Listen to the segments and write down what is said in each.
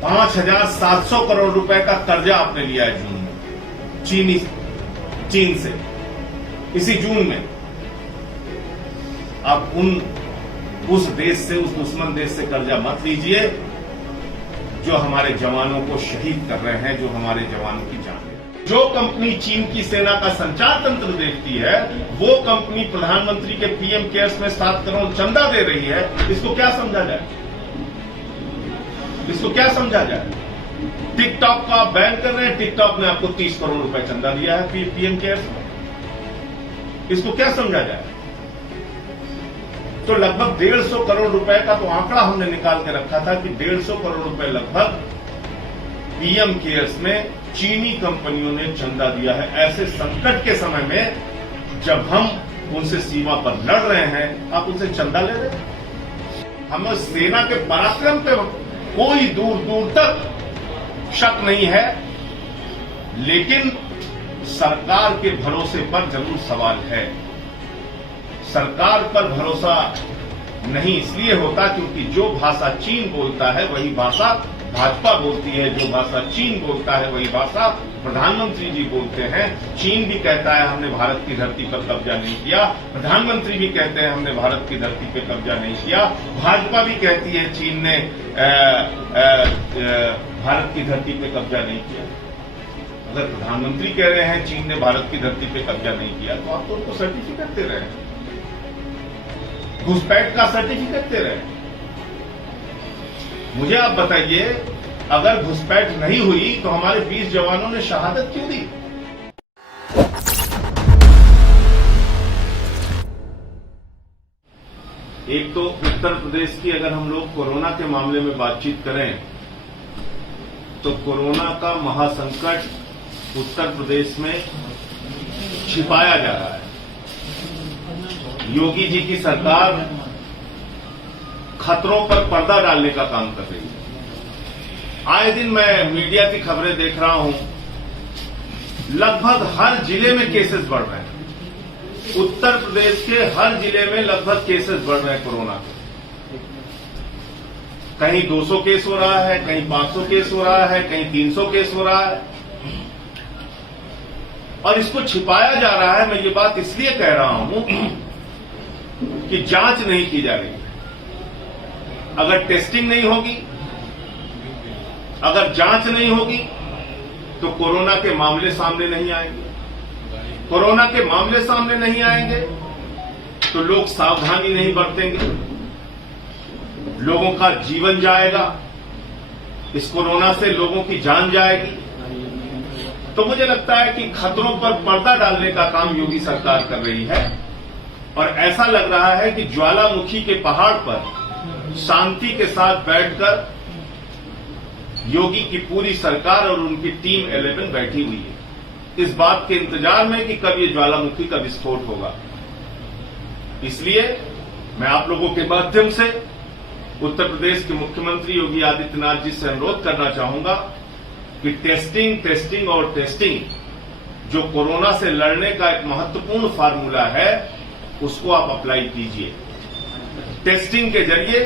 5,700 करोड़ रुपए का कर्जा आपने लिया है जून में चीन से। इसी जून में आप उस देश से, उस दुश्मन देश से कर्जा मत लीजिए जो हमारे जवानों को शहीद कर रहे हैं, जो हमारे जवानों की जान ले रहे हैं। जो कंपनी चीन की सेना का संचार तंत्र देखती है, वो कंपनी प्रधानमंत्री के पीएम केयर्स में 7 करोड़ चंदा दे रही है। इसको क्या समझा जाए? इसको क्या समझा जाए? टिकटॉक का आप बैन कर रहे हैं, टिकटॉक ने आपको 30 करोड़ रुपए चंदा दिया है पीएम केयर्स में। इसको क्या समझा जाए? तो लगभग 150 करोड़ रुपए का तो आंकड़ा हमने निकाल के रखा था कि 150 करोड़ रुपए लगभग पीएम केयर्स में चीनी कंपनियों ने चंदा दिया है। ऐसे संकट के समय में जब हम उनसे सीमा पर लड़ रहे हैं, आप उनसे चंदा ले रहे हैं। हमें सेना के पराक्रम पे कोई दूर दूर तक शक नहीं है, लेकिन सरकार के भरोसे पर जरूर सवाल है। सरकार पर भरोसा नहीं इसलिए होता क्योंकि जो भाषा चीन बोलता है वही भाषा भाजपा बोलती है, जो भाषा चीन बोलता है वही भाषा प्रधानमंत्री जी बोलते हैं। चीन भी कहता है हमने भारत की धरती पर कब्जा नहीं किया, प्रधानमंत्री भी कहते हैं हमने भारत की धरती पर कब्जा नहीं किया, भाजपा भी कहती है चीन ने भारत की धरती पर कब्जा नहीं किया। अगर प्रधानमंत्री कह रहे हैं चीन ने भारत की धरती पर कब्जा नहीं किया, तो आप तो उनको सर्टिफिकेट दे रहे हैं, घुसपैठ का सर्टिफिकेट दे रहे हैं। मुझे आप बताइए, अगर घुसपैठ नहीं हुई तो हमारे 20 जवानों ने शहादत क्यों दी? एक तो उत्तर प्रदेश की अगर हम लोग कोरोना के मामले में बातचीत करें तो कोरोना का महासंकट उत्तर प्रदेश में छिपाया जा रहा है। योगी जी की सरकार खतरों पर पर्दा डालने का काम कर रही है। आए दिन मैं मीडिया की खबरें देख रहा हूं, लगभग हर जिले में केसेस बढ़ रहे हैं। उत्तर प्रदेश के हर जिले में लगभग केसेस बढ़ रहे हैं कोरोना के। कहीं 200 केस हो रहा है, कहीं 500 केस हो रहा है, कहीं 300 केस हो रहा है, और इसको छिपाया जा रहा है। मैं ये बात इसलिए कह रहा हूं कि जांच नहीं की जा रही है। अगर टेस्टिंग नहीं होगी, अगर जांच नहीं होगी, तो कोरोना के मामले सामने नहीं आएंगे। कोरोना के मामले सामने नहीं आएंगे तो लोग सावधानी नहीं बरतेंगे, लोगों का जीवन जाएगा, इस कोरोना से लोगों की जान जाएगी। तो मुझे लगता है कि खतरों पर पर्दा डालने का काम योगी सरकार कर रही है, और ऐसा लग रहा है कि ज्वालामुखी के पहाड़ पर शांति के साथ बैठकर योगी की पूरी सरकार और उनकी टीम 11 बैठी हुई है, इस बात के इंतजार में कि कब ये ज्वालामुखी का विस्फोट होगा। इसलिए मैं आप लोगों के माध्यम से उत्तर प्रदेश के मुख्यमंत्री योगी आदित्यनाथ जी से अनुरोध करना चाहूंगा कि टेस्टिंग और टेस्टिंग जो कोरोना से लड़ने का एक महत्वपूर्ण फार्मूला है, उसको आप अप्लाई कीजिए। टेस्टिंग के जरिए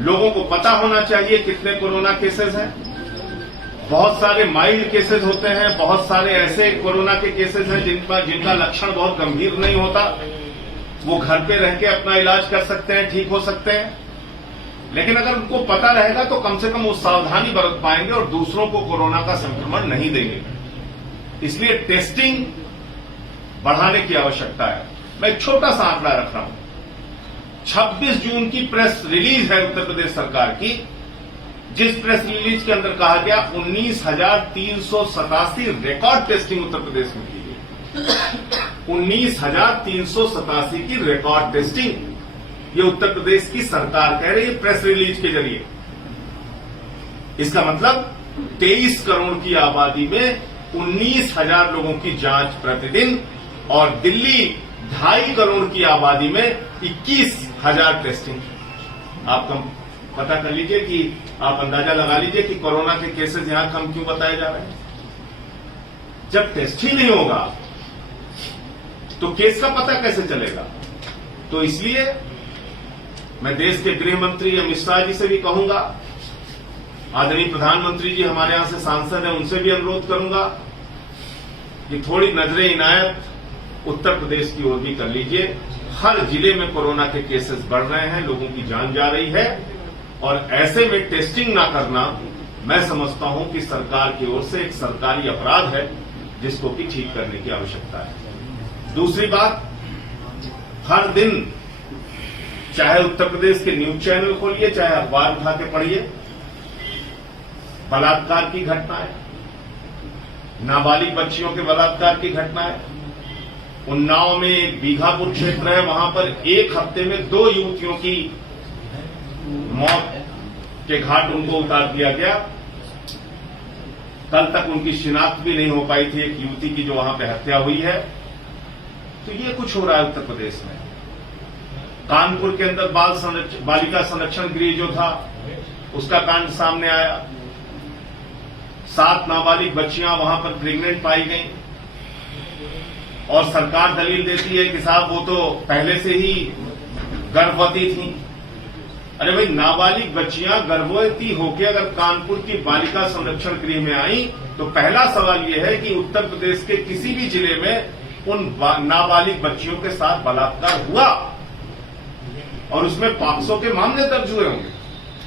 लोगों को पता होना चाहिए कितने कोरोना केसेस हैं। बहुत सारे माइल्ड केसेस होते हैं, बहुत सारे ऐसे कोरोना के केसेस हैं जिनका लक्षण बहुत गंभीर नहीं होता, वो घर पे रह के अपना इलाज कर सकते हैं, ठीक हो सकते हैं। लेकिन अगर उनको पता रहेगा तो कम से कम वो सावधानी बरत पाएंगे और दूसरों को कोरोना का संक्रमण नहीं देंगे। इसलिए टेस्टिंग बढ़ाने की आवश्यकता है। मैं एक छोटा सा आंकड़ा रख रहा हूं। 26 जून की प्रेस रिलीज है उत्तर प्रदेश सरकार की, जिस प्रेस रिलीज के अंदर कहा गया 19,387 रिकॉर्ड टेस्टिंग उत्तर प्रदेश में की गई। 19,387 की रिकॉर्ड टेस्टिंग ये उत्तर प्रदेश की सरकार कह रही है प्रेस रिलीज के जरिए। इसका मतलब 23 करोड़ की आबादी में 19,000 लोगों की जांच प्रतिदिन, और दिल्ली 2.5 करोड़ की आबादी में 21,000 टेस्टिंग। आप पता कर लीजिए कि आप अंदाजा लगा लीजिए कि कोरोना के केसेस यहां कम क्यों बताए जा रहे हैं। जब टेस्ट ही नहीं होगा तो केस का पता कैसे चलेगा? तो इसलिए मैं देश के गृह मंत्री अमित शाह जी से भी कहूंगा आदरणीय प्रधानमंत्री जी हमारे यहां से सांसद हैं, उनसे भी अनुरोध करूंगा कि थोड़ी नजरे इनायत उत्तर प्रदेश की ओर भी कर लीजिए। हर जिले में कोरोना के केसेस बढ़ रहे हैं, लोगों की जान जा रही है, और ऐसे में टेस्टिंग ना करना मैं समझता हूं कि सरकार की ओर से एक सरकारी अपराध है, जिसको कि ठीक करने की आवश्यकता है। दूसरी बात, हर दिन चाहे उत्तर प्रदेश के न्यूज चैनल खोलिए, चाहे अखबार उठा के पढ़िए, बलात्कार की घटनाएं, नाबालिग बच्चियों के बलात्कार की घटनाएं। उन्नाव में एक बीघापुर क्षेत्र है, वहां पर एक हफ्ते में 2 युवतियों की मौत के घाट उनको उतार दिया गया। कल तक उनकी शिनाख्त भी नहीं हो पाई थी एक युवती की जो वहां पे हत्या हुई है। तो ये कुछ हो रहा है उत्तर प्रदेश में। कानपुर के अंदर बालिका संरक्षण गृह जो था, उसका कांड सामने आया। 7 नाबालिग बच्चियां वहां पर प्रेग्नेंट पाई गईं, और सरकार दलील देती है कि साहब वो तो पहले से ही गर्भवती थी। अरे भाई, नाबालिग बच्चियां गर्भवती होकर अगर कानपुर की बालिका संरक्षण गृह में आई, तो पहला सवाल यह है कि उत्तर प्रदेश के किसी भी जिले में उन नाबालिग बच्चियों के साथ बलात्कार हुआ, और उसमें पॉक्सो के मामले दर्ज हुए होंगे।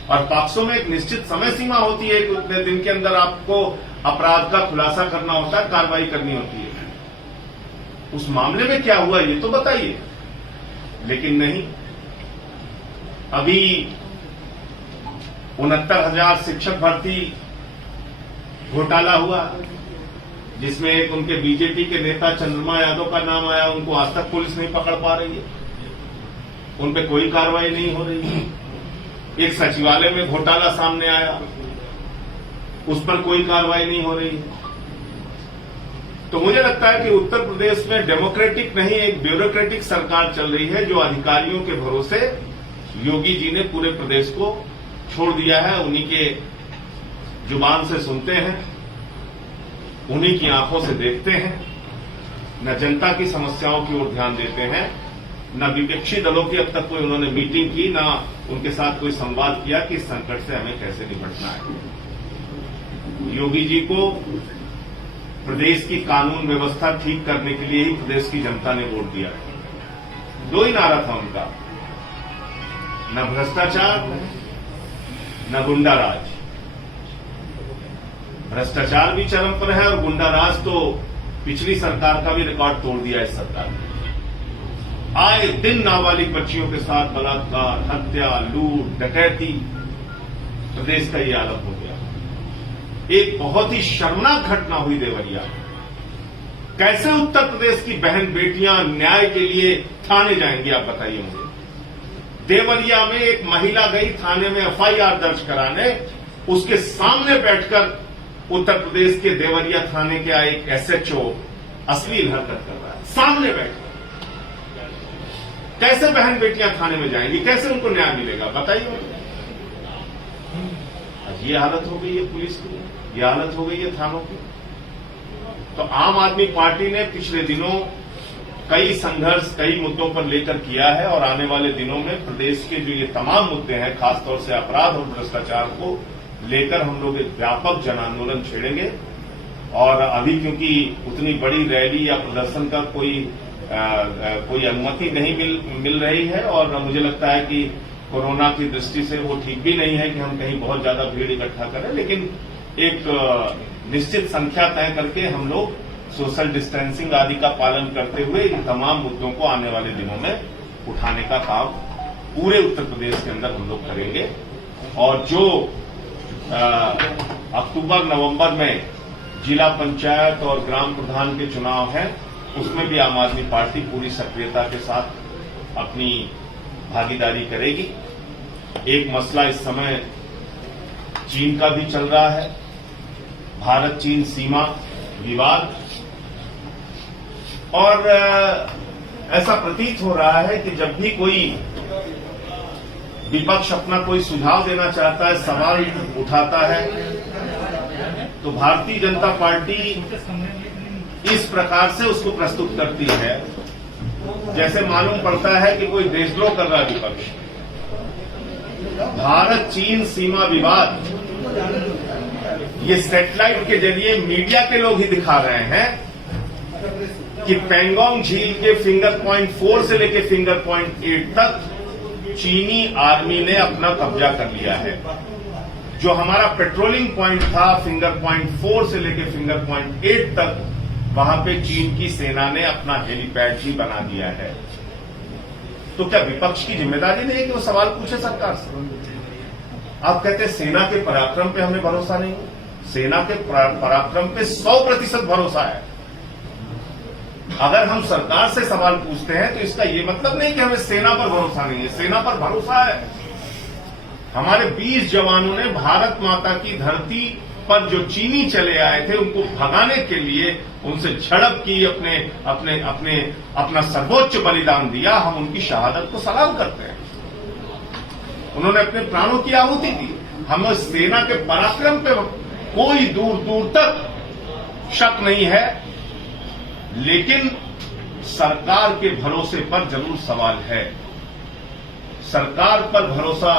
और पॉक्सो में एक निश्चित समय सीमा होती है कि उतने दिन के अंदर आपको अपराध का खुलासा करना होता है, कार्रवाई करनी होती है। उस मामले में क्या हुआ ये तो बताइए। लेकिन नहीं, अभी 69,000 शिक्षक भर्ती घोटाला हुआ, जिसमें एक उनके बीजेपी के नेता चंद्रमा यादव का नाम आया। उनको आज तक पुलिस नहीं पकड़ पा रही है, उन पे कोई कार्रवाई नहीं हो रही है। एक सचिवालय में घोटाला सामने आया, उस पर कोई कार्रवाई नहीं हो रही है। तो मुझे लगता है कि उत्तर प्रदेश में डेमोक्रेटिक नहीं, एक ब्यूरोक्रेटिक सरकार चल रही है, जो अधिकारियों के भरोसे योगी जी ने पूरे प्रदेश को छोड़ दिया है। उन्हीं के जुबान से सुनते हैं, उन्हीं की आंखों से देखते हैं, न जनता की समस्याओं की ओर ध्यान देते हैं, न विपक्षी दलों की अब तक कोई उन्होंने मीटिंग की, न उनके साथ कोई संवाद किया कि इस संकट से हमें कैसे निपटना है। योगी जी को प्रदेश की कानून व्यवस्था ठीक करने के लिए ही प्रदेश की जनता ने वोट दिया है। 2 ही नारा था उनका, न भ्रष्टाचार न गुंडाराज। भ्रष्टाचार भी चरम पर है, और गुंडाराज तो पिछली सरकार का भी रिकॉर्ड तोड़ दिया इस सरकार ने। आए दिन नाबालिग बच्चियों के साथ बलात्कार, हत्या, लूट, डकैती, प्रदेश का ये हालत हो गया। एक बहुत ही शर्मनाक घटना हुई देवरिया। कैसे उत्तर प्रदेश की बहन बेटियां न्याय के लिए थाने जाएंगी, आप बताइए मुझे। देवरिया में एक महिला गई थाने में एफआईआर दर्ज कराने, उसके सामने बैठकर उत्तर प्रदेश के देवरिया थाने के एक एसएचओ अश्लील हरकत कर रहा है, सामने बैठकर। कैसे बहन बेटियां थाने में जाएंगी, कैसे उनको न्याय मिलेगा, बताइए। ये हालत हो गई है पुलिस की, ये हालत हो गई है थानों की। तो आम आदमी पार्टी ने पिछले दिनों कई संघर्ष कई मुद्दों पर लेकर किया है, और आने वाले दिनों में प्रदेश के जो ये तमाम मुद्दे हैं, खासतौर से अपराध और भ्रष्टाचार को लेकर हम लोग एक व्यापक जन आंदोलन छेड़ेंगे। और अभी क्योंकि उतनी बड़ी रैली या प्रदर्शन का कोई अनुमति नहीं मिल रही है, और मुझे लगता है कि कोरोना की दृष्टि से वो ठीक भी नहीं है कि हम कहीं बहुत ज्यादा भीड़ इकट्ठा करें, लेकिन एक निश्चित संख्या तय करके हम लोग सोशल डिस्टेंसिंग आदि का पालन करते हुए इन तमाम मुद्दों को आने वाले दिनों में उठाने का काम पूरे उत्तर प्रदेश के अंदर हम लोग करेंगे। और जो अक्टूबर नवंबर में जिला पंचायत और ग्राम प्रधान के चुनाव हैं, उसमें भी आम आदमी पार्टी पूरी सक्रियता के साथ अपनी भागीदारी करेगी। एक मसला इस समय चीन का भी चल रहा है, भारत चीन सीमा विवाद, और ऐसा प्रतीत हो रहा है कि जब भी कोई विपक्ष अपना कोई सुझाव देना चाहता है, सवाल उठाता है, तो भारतीय जनता पार्टी इस प्रकार से उसको प्रस्तुत करती है जैसे मालूम पड़ता है कि कोई देशद्रोह कर रहा है विपक्ष। भारत चीन सीमा विवाद ये सैटेलाइट के जरिए मीडिया के लोग ही दिखा रहे हैं कि पैंगोंग झील के फिंगर पॉइंट 4 से लेकर फिंगर पॉइंट 8 तक चीनी आर्मी ने अपना कब्जा कर लिया है। जो हमारा पेट्रोलिंग पॉइंट था फिंगर पॉइंट 4 से लेकर फिंगर पॉइंट 8 तक, वहां पे चीन की सेना ने अपना हेलीपैड ही बना दिया है। तो क्या विपक्ष की जिम्मेदारी नहीं है कि वो सवाल पूछे सरकार से? आप कहते हैं सेना के पराक्रम पे हमें भरोसा नहीं है। सेना के पराक्रम पे 100% भरोसा है। अगर हम सरकार से सवाल पूछते हैं तो इसका ये मतलब नहीं कि हमें सेना पर भरोसा नहीं है। सेना पर भरोसा है। हमारे 20 जवानों ने भारत माता की धरती पर जो चीनी चले आए थे उनको भगाने के लिए उनसे झड़प की, अपना सर्वोच्च बलिदान दिया। हम उनकी शहादत को सलाम करते हैं। उन्होंने अपने प्राणों की आहुति दी। हमें सेना के पराक्रम पे कोई दूर दूर तक शक नहीं है, लेकिन सरकार के भरोसे पर जरूर सवाल है। सरकार पर भरोसा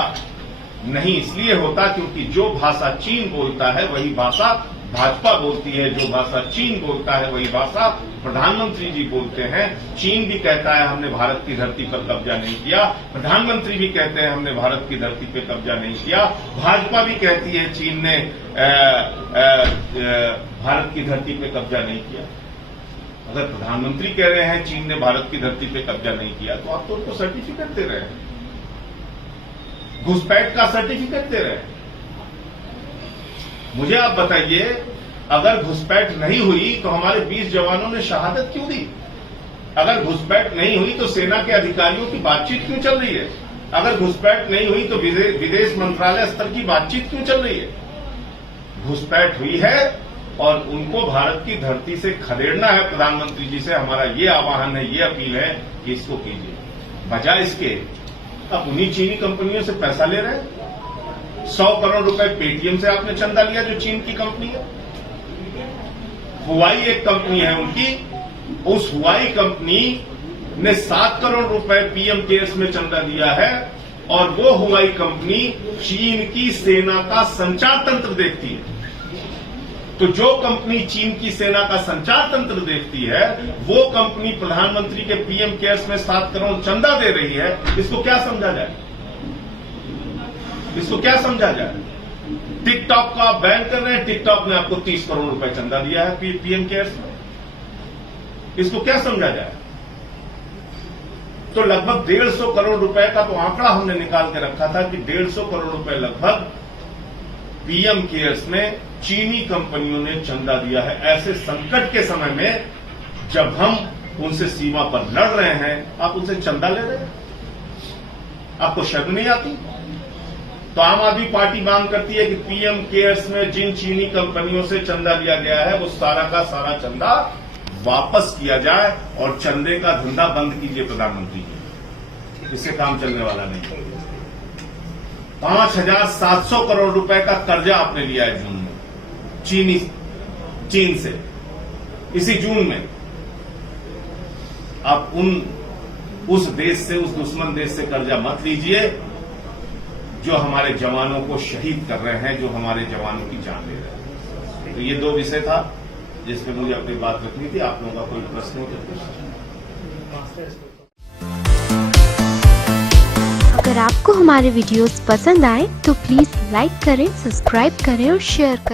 नहीं इसलिए होता क्योंकि जो भाषा चीन बोलता है वही भाषा भाजपा बोलती है, जो भाषा चीन बोलता है वही भाषा प्रधानमंत्री जी बोलते हैं। चीन भी कहता है हमने भारत की धरती पर कब्जा नहीं किया, प्रधानमंत्री भी कहते हैं हमने भारत की धरती पर कब्जा नहीं किया, भाजपा भी कहती है चीन ने भारत की धरती पर कब्जा नहीं किया। अगर प्रधानमंत्री कह रहे हैं चीन ने भारत की धरती पर कब्जा नहीं किया तो आप तो उनको सर्टिफिकेट दे रहे हैं, घुसपैठ का सर्टिफिकेट दे रहे हैं। मुझे आप बताइए, अगर घुसपैठ नहीं हुई तो हमारे 20 जवानों ने शहादत क्यों दी? अगर घुसपैठ नहीं हुई तो सेना के अधिकारियों की बातचीत क्यों चल रही है? अगर घुसपैठ नहीं हुई तो विदेश मंत्रालय स्तर की बातचीत क्यों चल रही है? घुसपैठ हुई है और उनको भारत की धरती से खदेड़ना है। प्रधानमंत्री जी से हमारा ये आह्वान है, ये अपील है कि इसको कीजिए। बजाय इसके आप उन्हीं चीनी कंपनियों से पैसा ले रहे हैं। 100 करोड़ रुपए पेटीएम से आपने चंदा लिया, जो चीन की कंपनी है। हुआई एक कंपनी है उनकी, उस हुआई कंपनी ने 7 करोड़ रुपए पीएम केयर्स में चंदा दिया है और वो हुआई कंपनी चीन की सेना का संचार तंत्र देखती है। तो जो कंपनी चीन की सेना का संचार तंत्र देखती है, वो कंपनी प्रधानमंत्री के पीएम केयर्स में 7 करोड़ चंदा दे रही है। इसको क्या समझा जाए? इसको क्या समझा जाए? टिकटॉक का आप बैन कर रहे हैं, टिकटॉक ने आपको 30 करोड़ रुपए चंदा दिया है पीएम केयर्स में। इसको क्या समझा जाए? तो लगभग 150 करोड़ रुपए का तो आंकड़ा हमने निकाल के रखा था कि 150 करोड़ रुपए लगभग पीएम केयर्स में चीनी कंपनियों ने चंदा दिया है। ऐसे संकट के समय में जब हम उनसे सीमा पर लड़ रहे हैं, आप उनसे चंदा ले रहे हैं? आपको शर्म नहीं आती? तो आम आदमी पार्टी मांग करती है कि पीएम केयर्स में जिन चीनी कंपनियों से चंदा दिया गया है वो सारा का सारा चंदा वापस किया जाए और चंदे का धंधा बंद कीजिए प्रधानमंत्री जी। इससे काम चलने वाला नहीं। 5,700 करोड़ रुपए का कर्जा आपने लिया है जून में चीन से। इसी जून में आप उस देश से, उस दुश्मन देश से कर्जा मत लीजिए जो हमारे जवानों को शहीद कर रहे हैं, जो हमारे जवानों की जान ले रहे हैं। तो ये 2 विषय था जिसमें मुझे अपनी बात रखनी थी। आप लोगों का कोई प्रश्न हो तो? अगर आपको हमारे वीडियोस पसंद आए तो प्लीज लाइक करें, सब्सक्राइब करें और शेयर करें।